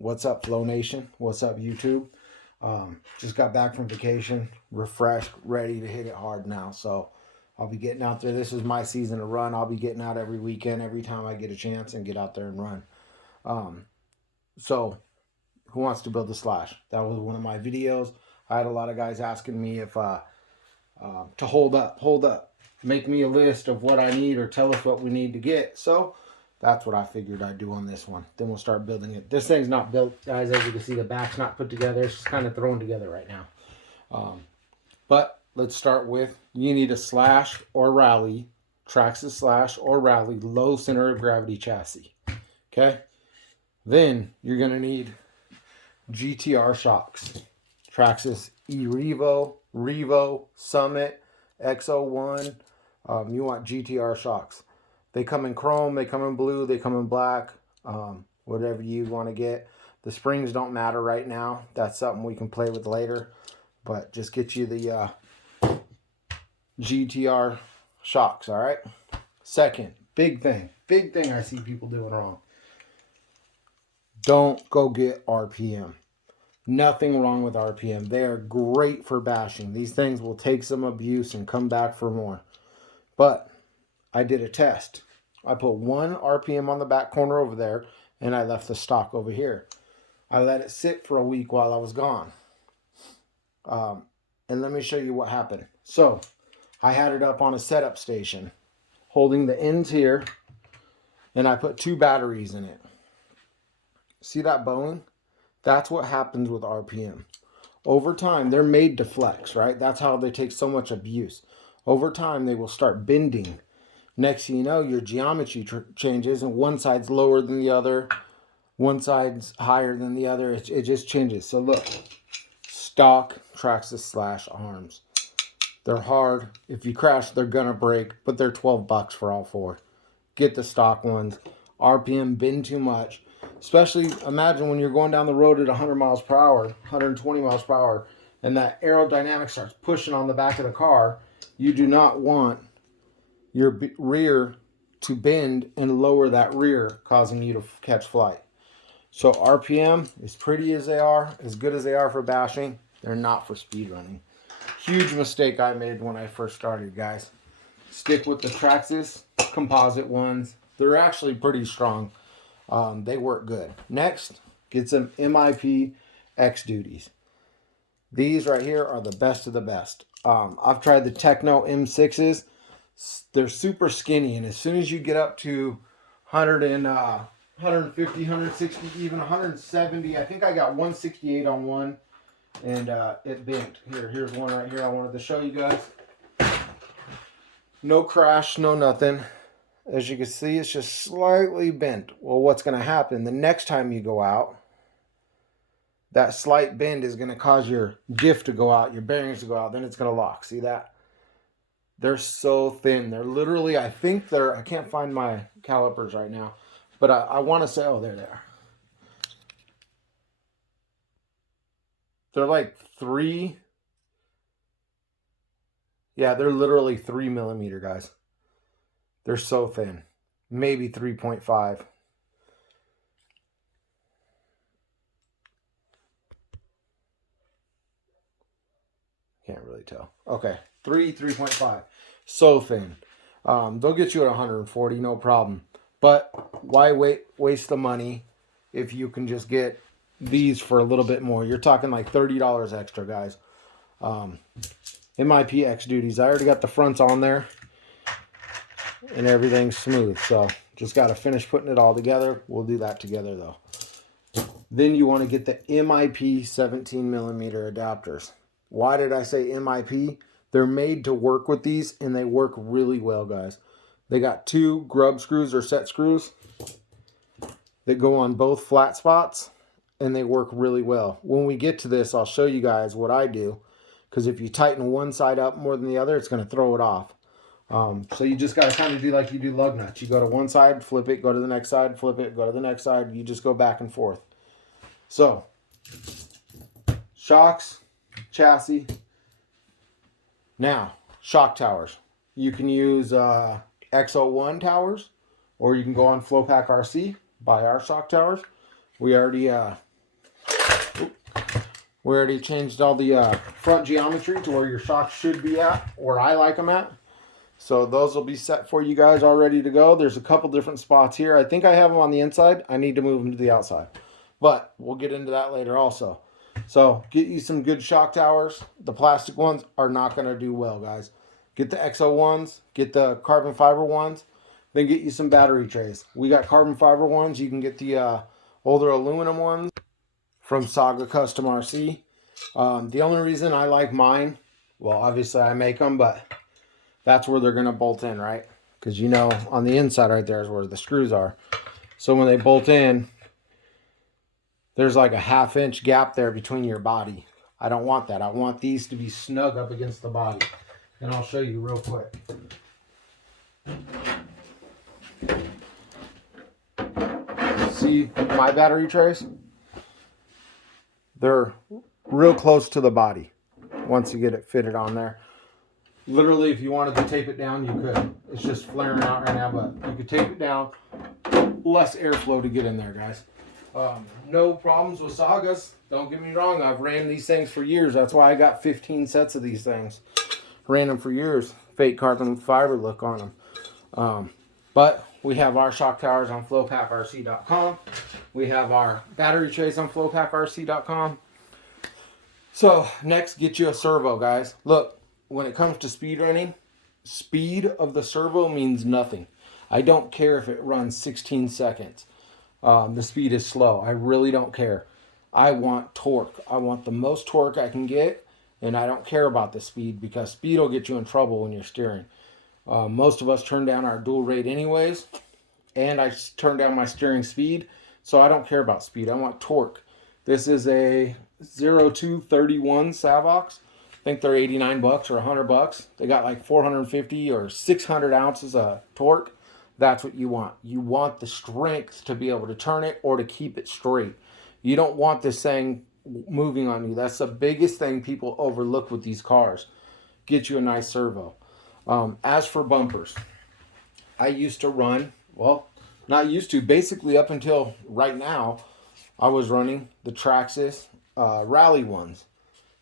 What's up, Flow Nation? What's up, YouTube? Just got back from vacation, refreshed, ready to hit it hard now. So I'll be getting out there. This is my season to run. I'll be getting out every weekend, every time I get a chance, and get out there and run. So who wants to build a slash? That was one of my videos. I had a lot of guys asking me if to hold up, make me a list of what I need or tell us what we need to get. So that's what I figured I'd do on this one. Then we'll start building it. This thing's not built, guys. As you can see, the back's not put together. It's just kind of thrown together right now. But let's start with, you need a slash or rally, Traxxas slash or rally, low center of gravity chassis. Okay? Then you're going to need GTR shocks. Traxxas Revo, Summit, X01. You want GTR shocks. They come in chrome, they come in blue, they come in black, whatever you want to get. The springs don't matter right now. That's something we can play with later. But just get you the GTR shocks, all right? Second, big thing I see people doing wrong. Don't go get RPM. Nothing wrong with RPM. They are great for bashing. These things will take some abuse and come back for more. But I did a test. I put 1 RPM on the back corner over there, and I left the stock over here. I let it sit for a week while I was gone. And let me show you what happened. So I had it up on a setup station, holding the ends here, and I put 2 batteries in it. See that bowing? That's what happens with RPM. Over time, they're made to flex, right? That's how they take so much abuse. Over time, they will start bending. Next thing you know, your geometry changes, and one side's lower than the other, one side's higher than the other. It just changes. So look, stock Traxxas slash arms. They're hard. If you crash, they're gonna break, but they're $12 for all 4. Get the stock ones. RPM bend too much. Especially, imagine when you're going down the road at 100 miles per hour, 120 miles per hour, and that aerodynamic starts pushing on the back of the car. You do not want your rear to bend and lower that rear, causing you to catch flight. So RPM, as pretty as they are, as good as they are for bashing, they're not for speed running. Huge mistake I made when I first started, guys. Stick with the Traxxas composite ones. They're actually pretty strong. They work good. Next, get some MIP X duties. These right here are the best of the best. I've tried the Techno M6s. They're super skinny, and as soon as you get up to 150, 160, even 170, I think I got 168 on one, and it bent. Here's one right here I wanted to show you guys. No crash, no nothing. As you can see, it's just slightly bent. Well, what's going to happen the next time you go out, that slight bend is going to cause your diff to go out, your bearings to go out, then it's going to lock. See that? They're so thin. They're literally, I think they're, I can't find my calipers right now, but I want to say, oh, there they are. They're like 3. Yeah, they're literally 3 millimeter, guys. They're so thin. Maybe 3.5. Can't really tell. Okay, 3.5. So thin. They'll get you at 140, no problem. But why waste the money if you can just get these for a little bit more? You're talking like $30 extra, guys. MIP X duties. I already got the fronts on there, and everything's smooth. So just got to finish putting it all together. We'll do that together though. Then you want to get the MIP 17 millimeter adapters. Why did I say MIP? They're made to work with these, and they work really well, guys. They got 2 grub screws or set screws that go on both flat spots, and they work really well. When we get to this, I'll show you guys what I do, because if you tighten one side up more than the other, it's going to throw it off. So you just got to kind of do like you do lug nuts. You go to one side, flip it, go to the next side, flip it, go to the next side. You just go back and forth. So, shocks, chassis. Now, shock towers. You can use X01 towers, or you can go on Flowpack RC, buy our shock towers. We already We already changed all the front geometry to where your shocks should be at, where I like them at. So those will be set for you guys, all ready to go. There's a couple different spots here. I think I have them on the inside. I need to move them to the outside. But we'll get into that later also. So get you some good shock towers. The plastic ones are not going to do well, guys. Get the XO ones. Get the carbon fiber ones. Then get you some battery trays. We got carbon fiber ones. You can get the older aluminum ones from Saga Custom RC. The only reason I like mine, well, obviously I make them, but that's where they're going to bolt in, right? Because you know on the inside right there is where the screws are. So when they bolt in, there's like a 1/2 inch gap there between your body. I don't want that. I want these to be snug up against the body. And I'll show you real quick. See my battery trays? They're real close to the body once you get it fitted on there. Literally, if you wanted to tape it down, you could. It's just flaring out right now, but you could tape it down. Less airflow to get in there, guys. No problems with Sagas. Don't get me wrong. I've ran these things for years. That's why I got 15 sets of these things. Ran them for years. Fake carbon fiber look on them. But we have our shock towers on flowpackrc.com. We have our battery trays on flowpackrc.com. So next, get you a servo, guys. Look, when it comes to speed running, speed of the servo means nothing. I don't care if it runs 16 seconds. The speed is slow. I really don't care. I want torque. I want the most torque I can get, and I don't care about the speed because speed will get you in trouble when you're steering. Most of us turn down our dual rate anyways, and I turn down my steering speed, so I don't care about speed. I want torque. This is a 0231 Savox. I think they're 89 bucks or 100 bucks. They got like 450 or 600 ounces of torque. That's what you want. You want the strength to be able to turn it or to keep it straight. You don't want this thing moving on you. That's the biggest thing people overlook with these cars. Get you a nice servo. As for bumpers, I used to run, well, not used to, basically up until right now, I was running the Traxxas rally ones,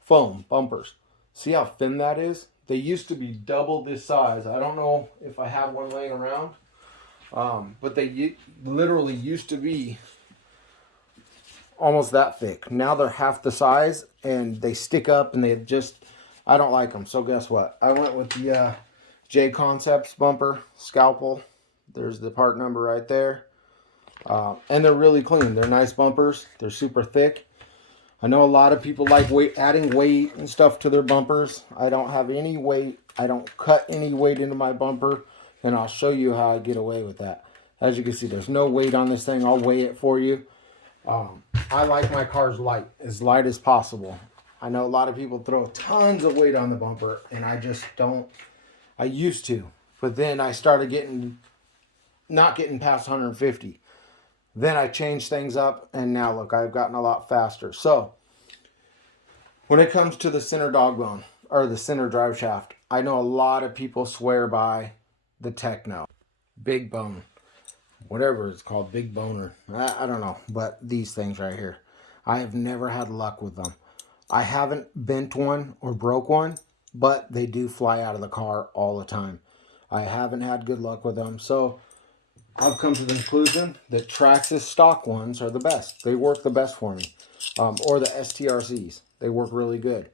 foam bumpers. See how thin that is? They used to be double this size. I don't know if I have one laying around. But they literally used to be almost that thick. Now they're half the size and they stick up and they just, I don't like them. So guess what? I went with the J Concepts bumper, scalpel. There's the part number right there. And they're really clean. They're nice bumpers. They're super thick. I know a lot of people like adding weight and stuff to their bumpers. I don't have any weight. I don't cut any weight into my bumper. And I'll show you how I get away with that. As you can see, there's no weight on this thing. I'll weigh it for you. I like my cars light as possible. I know a lot of people throw tons of weight on the bumper, and I just don't. I used to, but then I started not getting past 150. Then I changed things up, and now look, I've gotten a lot faster. So when it comes to the center dog bone or the center drive shaft, I know a lot of people swear by the Techno, big bone, whatever it's called, big boner. I don't know, but these things right here, I have never had luck with them. I haven't bent one or broke one, but they do fly out of the car all the time. I haven't had good luck with them, so I've come to the conclusion that Traxxas stock ones are the best. They work the best for me, or the STRCs. They work really good.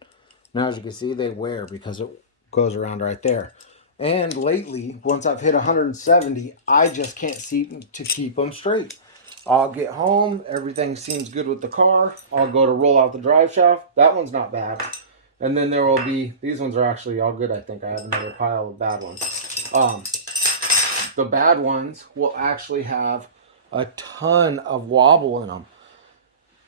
Now, as you can see, they wear because it goes around right there. And lately, once I've hit 170, I just can't seem to keep them straight. I'll get home, everything seems good with the car. I'll go to roll out the drive shaft. That one's not bad. And then there will be, these ones are actually all good, I think. I have another pile of bad ones. The bad ones will actually have a ton of wobble in them.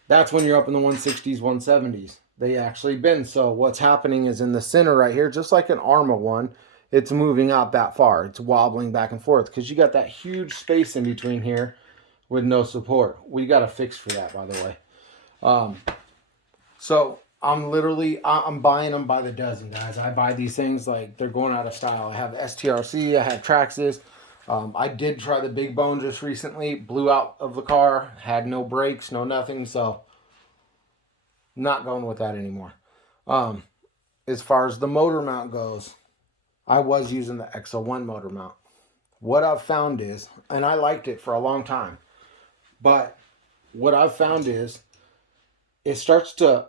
That's when you're up in the 160s, 170s. They actually bend. So what's happening is in the center right here, just like an Arma one, it's moving out that far. It's wobbling back and forth because you got that huge space in between here with no support. We got a fix for that, by the way. So I'm buying them by the dozen, guys. I buy these things like they're going out of style. I have STRC, I have Traxxas. I did try the big bone just recently, blew out of the car, had no brakes, no nothing. So Not going with that anymore. As far as the motor mount goes, I was using the XO1 motor mount. What I've found is, and I liked it for a long time, but what I've found is it starts to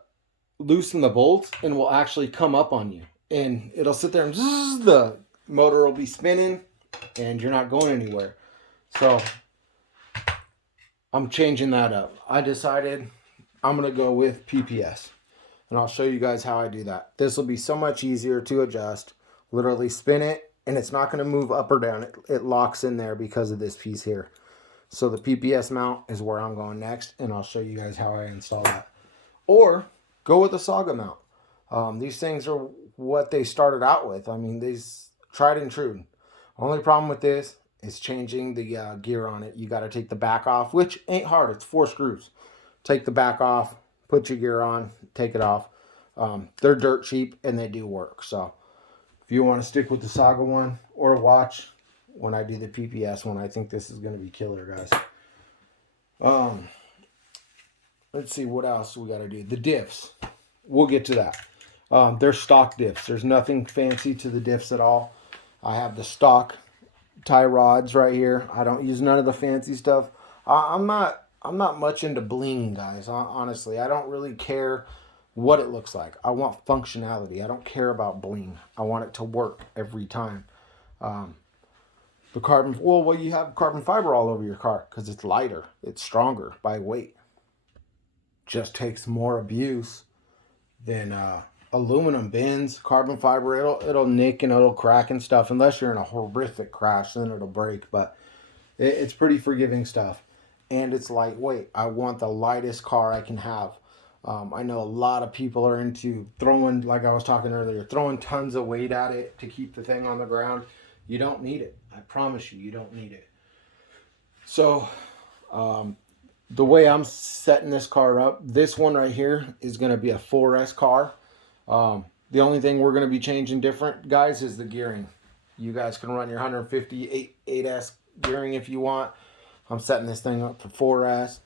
loosen the bolts and will actually come up on you. And it'll sit there and zzz, the motor will be spinning and you're not going anywhere. So I'm changing that up. I decided I'm going to go with PPS. And I'll show you guys how I do that. This will be so much easier to adjust. Literally spin it and it's not going to move up or down. It locks in there because of this piece here. So the PPS mount is where I'm going next, and I'll show you guys how I install that. Or go with the Saga mount. These things are what they started out with. I mean, these tried and true. Only problem with this is changing the gear on it. You got to take the back off, which ain't hard. It's 4 screws. Take the back off, put your gear on, take it off. They're dirt cheap and they do work. So if you want to stick with the Saga one or watch when I do the PPS one, I think this is going to be killer, guys. Let's see what else we got to do. The diffs. We'll get to that. They're stock diffs. There's nothing fancy to the diffs at all. I have the stock tie rods right here. I don't use none of the fancy stuff. I'm not much into bling, guys. Honestly, I don't really care what it looks like. I want functionality. I don't care about bling. I want it to work every time. The carbon, well, you have carbon fiber all over your car because it's lighter. It's stronger by weight. Just takes more abuse than aluminum bends. Carbon fiber, it'll nick and it'll crack and stuff. Unless you're in a horrific crash, then it'll break. But it's pretty forgiving stuff. And it's lightweight. I want the lightest car I can have. I know a lot of people are into throwing, like I was talking earlier, throwing tons of weight at it to keep the thing on the ground. You don't need it. I promise you, you don't need it. So, the way I'm setting this car up, this one right here is going to be a 4S car. The only thing we're going to be changing different, guys, is the gearing. You guys can run your 150 8S gearing if you want. I'm setting this thing up for 4S.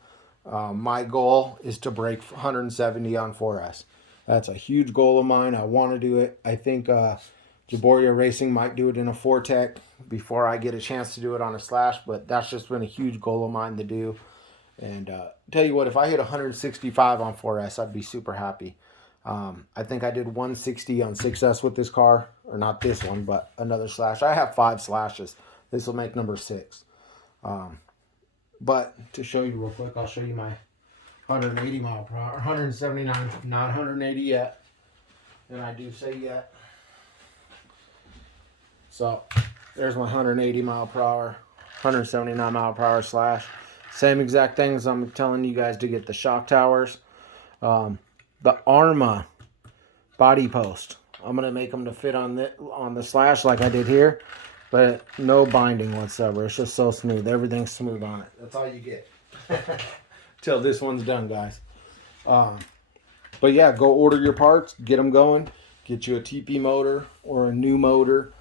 My goal is to break 170 on 4S. That's a huge goal of mine. I want to do it. I think Jaboria Racing might do it in a 4Tech before I get a chance to do it on a Slash, but that's just been a huge goal of mine to do. And tell you what, if I hit 165 on 4S, I'd be super happy. I think I did 160 on 6S with this car, or not this one, but another Slash. I have 5 Slashes. This will make number 6. But to show you real quick, I'll show you my 180 mile per hour, 179, not 180 yet. And I do say yet. So there's my 180 mile per hour, 179 mile per hour Slash. Same exact things I'm telling you guys to get the shock towers. The Arma body post. I'm going to make them to fit on the Slash like I did here. But no binding whatsoever. It's just so smooth. Everything's smooth on it. That's all you get. Till this one's done, guys. But yeah, go order your parts. Get them going. Get you a TP motor or a new motor.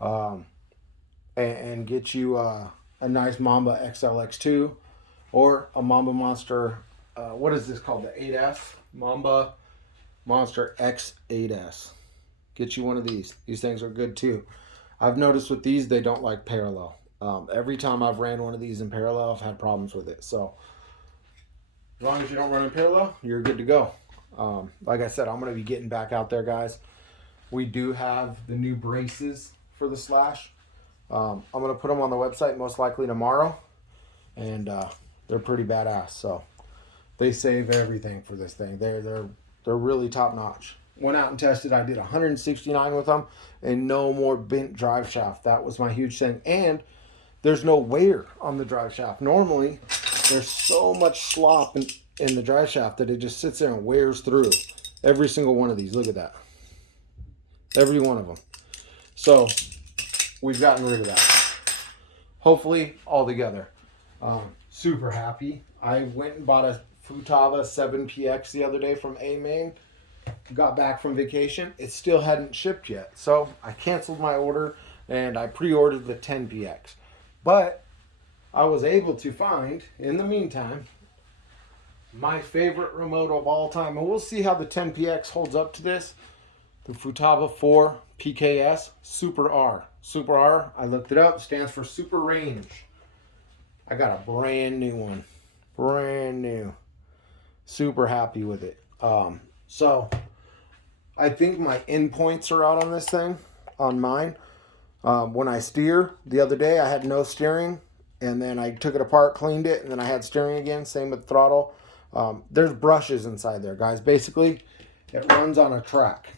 And get you a nice Mamba XLX2. Or a Mamba Monster. What is this called? The 8S? Mamba Monster X8S. Get you one of these. These things are good too. I've noticed with these, they don't like parallel. Every time I've ran one of these in parallel, I've had problems with it. So, as long as you don't run in parallel, you're good to go. Like I said, I'm going to be getting back out there, guys. We do have the new braces for the Slash. I'm going to put them on the website most likely tomorrow. And they're pretty badass. So, they save everything for this thing. They're really top notch. Went out and tested. I did 169 with them and no more bent drive shaft. That was my huge thing. And there's no wear on the drive shaft. Normally, there's so much slop in the drive shaft that it just sits there and wears through. Every single one of these. Look at that. Every one of them. So, we've gotten rid of that. Hopefully, all together. Super happy. I went and bought a Futaba 7PX the other day from A-Main. Got back from vacation. It still hadn't shipped yet. So I canceled my order and I pre-ordered the 10PX. But I was able to find, in the meantime, my favorite remote of all time, and we'll see how the 10PX holds up to this. The Futaba 4 PKS Super R. Super R, I looked it up, stands for Super Range. I got a brand new one. Brand new. Super happy with it. So I think my endpoints are out on this thing, on mine. When I steer, the other day I had no steering, and then I took it apart, cleaned it, and then I had steering again. Same with throttle. There's brushes inside there, guys. Basically, it runs on a track.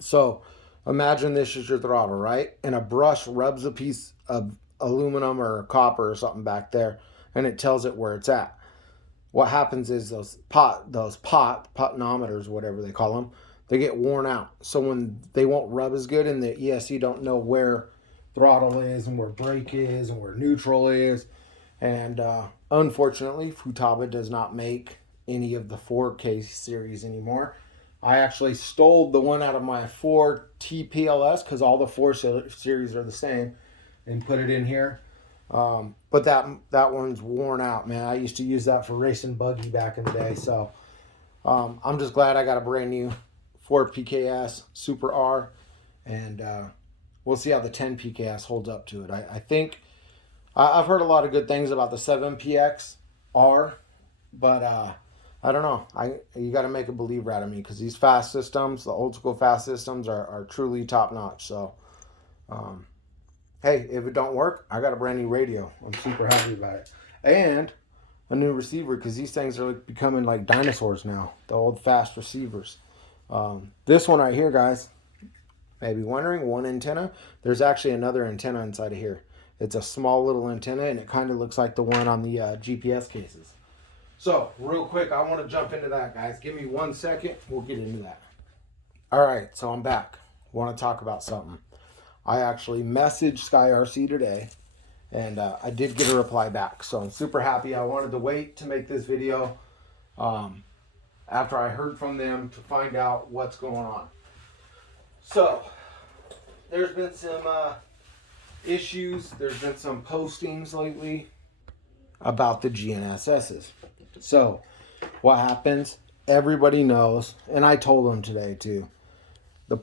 So imagine this is your throttle, right? And a brush rubs a piece of aluminum or copper or something back there, and it tells it where it's at. What happens is those potentiometers, whatever they call them, they get worn out. So when they won't rub as good, and the ESC don't know where throttle is and where brake is and where neutral is. And unfortunately, Futaba does not make any of the 4K series anymore. I actually stole the one out of my 4 TPLS because all the 4 series are the same, and put it in here. But that one's worn out, man. I used to use that for racing buggy back in the day. So I'm just glad I got a brand new 4 PKS Super R, and we'll see how the 10 PKS holds up to it. I think I've heard a lot of good things about the 7 PX R, but I don't know. You got to make a believer out of me, because these fast systems, the old school fast systems, are truly top notch. So, hey, if it don't work, I got a brand new radio. I'm super happy about it, and a new receiver, because these things are becoming like dinosaurs now. The old fast receivers. This one right here, guys, maybe wondering, one antenna. There's actually another antenna inside of here. It's a small little antenna, and it kind of looks like the one on the GPS cases. So, real quick, I want to jump into that, guys. Give me 1 second. We'll get into that. All right, so I'm back. Want to talk about something. I actually messaged SkyRC today, and I did get a reply back. So, I'm super happy. I wanted to wait to make this video after I heard from them to find out what's going on. So, there's been some issues. There's been some postings lately about the GNSSs. So, what happens? Everybody knows, and I told them today too, the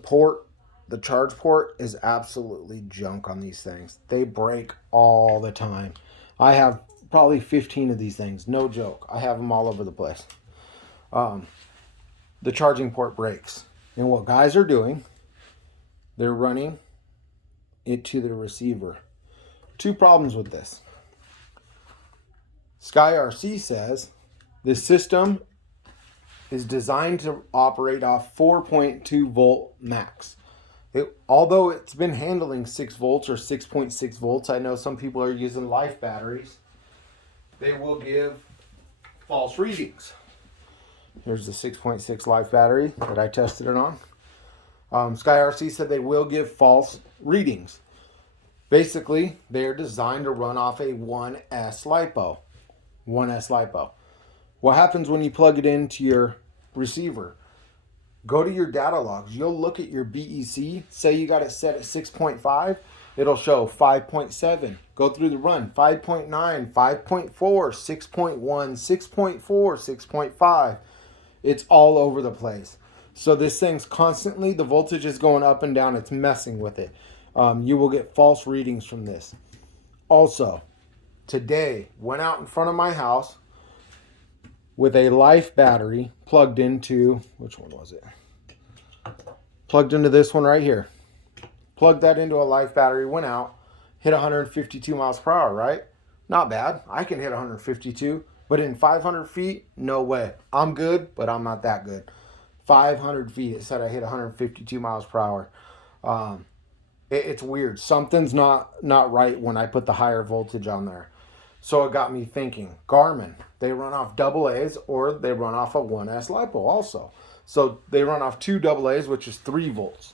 charge port is absolutely junk on these things. They break all the time. I have probably 15 of these things, no joke. I have them all over the place. The charging port breaks, and what guys are doing, they're running it to the receiver. 2 problems with this. SkyRC says the system is designed to operate off 4.2 volt max. Although it's been handling 6 volts or 6.6 volts, I know some people are using life batteries, they will give false readings. Here's the 6.6 life battery that I tested it on. SkyRC said they will give false readings. Basically, they're designed to run off a 1S LiPo. 1S LiPo. What happens when you plug it into your receiver? Go to your data logs. You'll look at your BEC. Say you got it set at 6.5. It'll show 5.7. Go through the run. 5.9, 5.4, 6.1, 6.4, 6.5. It's all over the place. So this thing's constantly, the voltage is going up and down. It's messing with it. You will get false readings from this. Also, today, went out in front of my house with a life battery plugged into, which one was it? Plugged into this one right here. Plugged that into a life battery, went out, hit 152 miles per hour, right? Not bad. I can hit 152, but in 500 feet, no way. I'm good, but I'm not that good. 500 feet, it said I hit 152 miles per hour. It's weird. Something's not right when I put the higher voltage on there. So it got me thinking, Garmin, they run off AA's or they run off a 1S LiPo also. So they run off 2 AA's, which is 3 volts.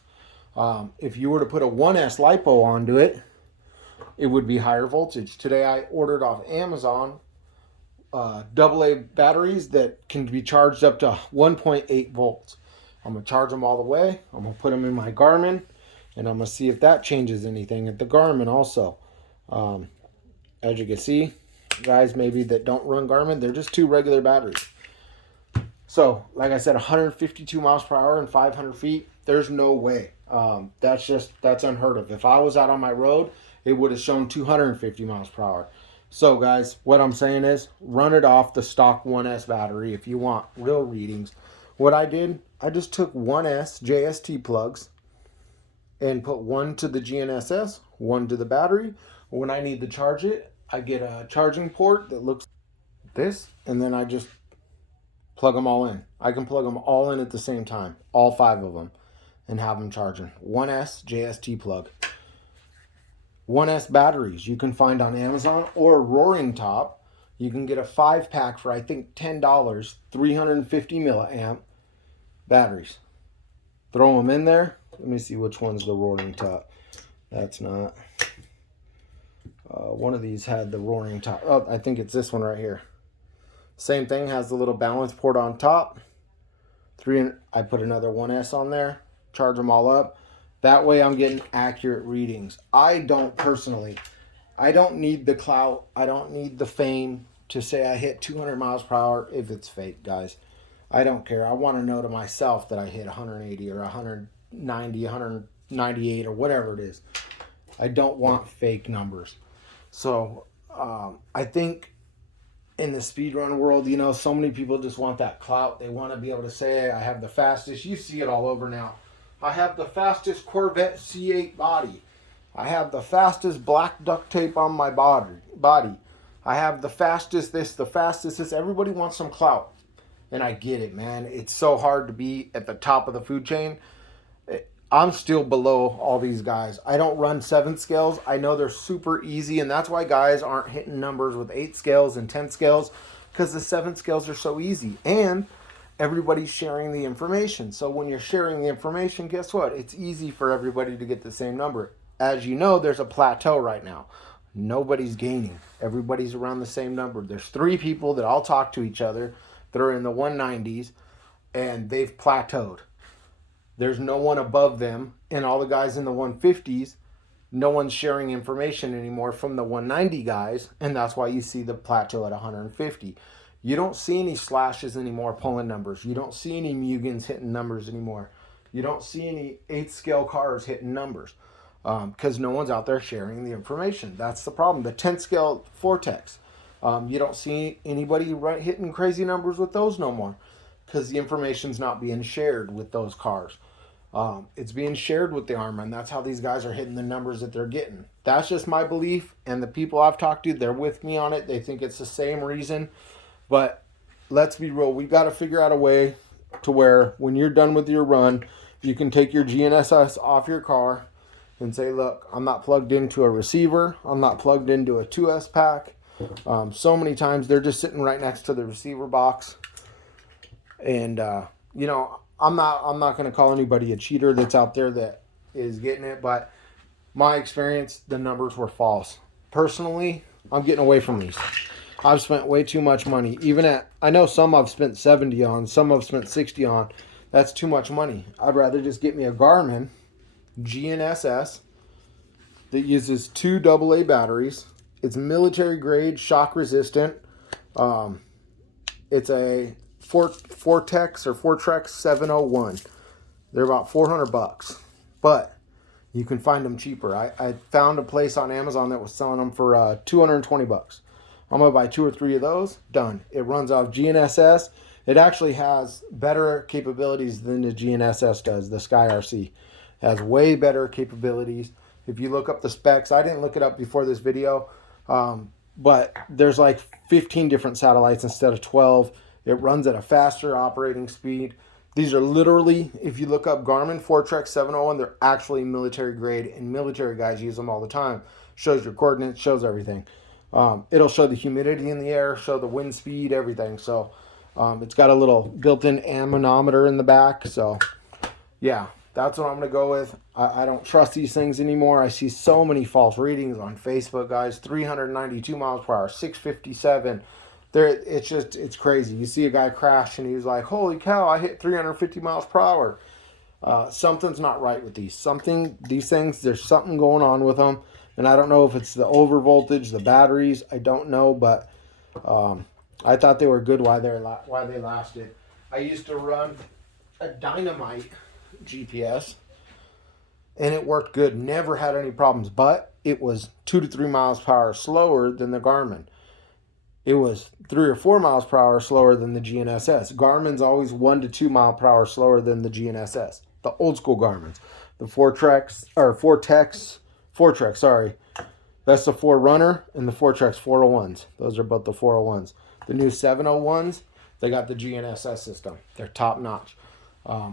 If you were to put a 1S LiPo onto it, it would be higher voltage. Today I ordered off Amazon AA batteries that can be charged up to 1.8 volts. I'm going to charge them all the way. I'm going to put them in my Garmin, and I'm going to see if that changes anything at the Garmin also. As you can see, guys maybe that don't run Garmin, they're just 2 regular batteries. So, like I said, 152 miles per hour and 500 feet, there's no way. That's unheard of. If I was out on my road, it would have shown 250 miles per hour. So, guys, what I'm saying is run it off the stock 1S battery if you want real readings. What I did, I just took 1S JST plugs and put one to the gnss, one to the battery. When I need to charge it, I get a charging port that looks like this, and then I just plug them all in. I can plug them all in at the same time, all 5 of them, and have them charging. 1S JST plug. 1S batteries you can find on Amazon or Roaring Top. You can get a 5-pack for I think $10, 350 milliamp batteries. Throw them in there. Let me see which one's the Roaring Top. That's not. One of these had the Roaring Top. Oh, I think it's this one right here. Same thing, has the little balance port on top. I put another 1S on there. Charge them all up. That way I'm getting accurate readings. I don't need the clout. I don't need the fame to say I hit 200 miles per hour if it's fake, guys. I don't care. I want to know to myself that I hit 180 or 190, 198 or whatever it is. I don't want fake numbers. So I think in the speedrun world, you know, so many people just want that clout. They want to be able to say, I have the fastest. You see it all over now. I have the fastest Corvette C8 body. I have the fastest black duct tape on my body. I have the fastest this, the fastest this. Everybody wants some clout. And I get it, man. It's so hard to be at the top of the food chain. I'm still below all these guys. I don't run 7 scales. I know they're super easy, and that's why guys aren't hitting numbers with 8 scales and 10 scales, because the 7 scales are so easy. And everybody's sharing the information. So when you're sharing the information, guess what? It's easy for everybody to get the same number. As you know, there's a plateau right now. Nobody's gaining. Everybody's around the same number. There's 3 people that all talk to each other that are in the 190s, and they've plateaued. There's no one above them, and all the guys in the 150s, no one's sharing information anymore from the 190 guys, and that's why you see the plateau at 150. You don't see any slashes anymore pulling numbers. You don't see any Mugans hitting numbers anymore. You don't see any 8 scale cars hitting numbers because no one's out there sharing the information. That's the problem. The 10 scale Vortex, you don't see anybody hitting crazy numbers with those no more because the information's not being shared with those cars. It's being shared with the armor, and that's how these guys are hitting the numbers that they're getting. That's just my belief, and the people I've talked to, they're with me on it. They think it's the same reason, but let's be real. We've got to figure out a way to where when you're done with your run, you can take your gnss off your car and say, look, I'm not plugged into a receiver. I'm not plugged into a 2S pack. So many times they're just sitting right next to the receiver box, and you know, I'm not going to call anybody a cheater that's out there that is getting it, but my experience, the numbers were false. Personally, I'm getting away from these. I've spent way too much money. I know some I've spent 70 on, some I've spent 60 on. That's too much money. I'd rather just get me a Garmin gnss that uses 2 AA batteries. It's military grade, shock resistant. It's a Fortrex 701. They're about $400, but you can find them cheaper. I found a place on Amazon that was selling them for $220. I'm gonna buy 2 or 3 of those. Done. It runs off gnss. It actually has better capabilities than the gnss does. The Sky RC has way better capabilities. If you look up the specs, I didn't look it up before this video, but there's like 15 different satellites instead of 12. It runs at a faster operating speed. These are literally, if you look up Garmin Fortrex 701, they're actually military grade, and military guys use them all the time. Shows your coordinates, shows everything. It'll show the humidity in the air, show the wind speed, everything. So it's got a little built-in anemometer in the back. So yeah, that's what I'm going to go with. I don't trust these things anymore. I see so many false readings on Facebook, guys. 392 miles per hour, 657. It's crazy. You see a guy crash and he's like, holy cow, I hit 350 miles per hour. Something's not right with these things. There's something going on with them. And I don't know if it's the over voltage, the batteries. I don't know, but I thought they were good while they lasted. I used to run a Dynamite GPS, and it worked good. Never had any problems, but it was 2 to 3 miles per hour slower than the Garmin. It was 3 or 4 miles per hour slower than the gnss. Garmin's always 1 to 2 mile per hour slower than the gnss. The old school Garmin's, the Foretrex, sorry. That's the 4Runner and the Foretrex 401s. Those are both the 401s. The new 701s, they got the gnss system. They're top notch.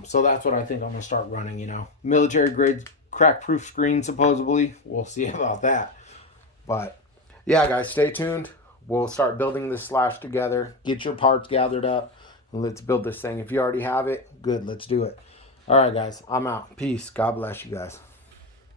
So that's what I think I'm going to start running, you know. Military grade crack proof screen, supposedly. We'll see about that. But yeah, guys, stay tuned. We'll start building this Slash together. Get your parts gathered up, and let's build this thing. If you already have it, good, let's do it. All right, guys, I'm out. Peace. God bless you guys.